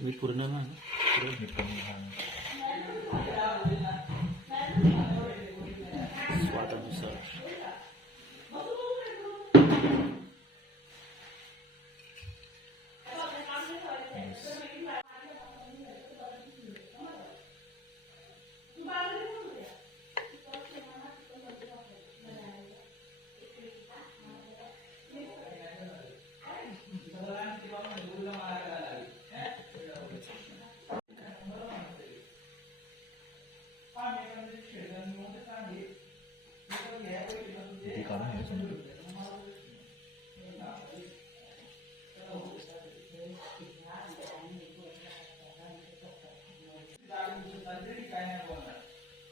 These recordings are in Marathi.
मी पूर्ण ना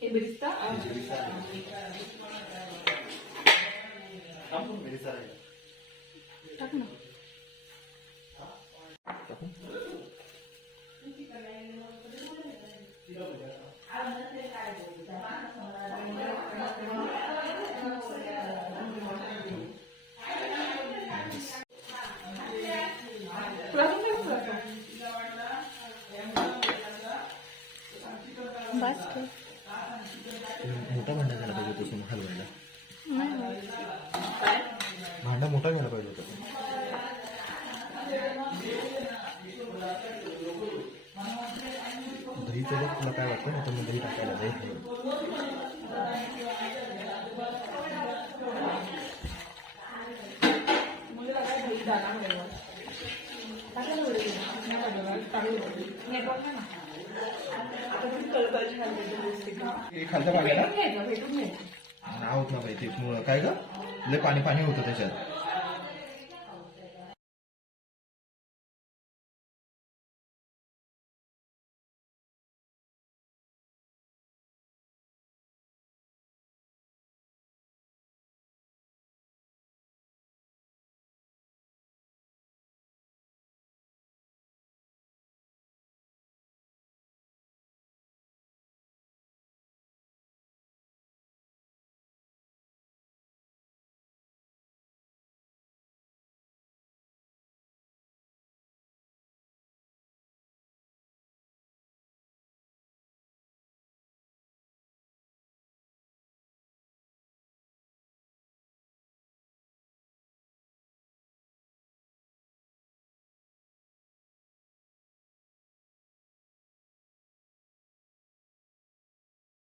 ಬಿಡಿಸ್ತಾ ಬಿಡಿಸ್ತಾರೆ बस. मोठा भांडा झाला पाहिजे तसं हलवायला. भांडा मोठा घ्यायला पाहिजे होता दही सोबत तुला काय वाटतं ना तर मग दही टाकायला दही हे खालच्या पाण्याला नाव ना बाई ते मुळं. काय ग? लय पाणी पाणी होतं त्याच्यात.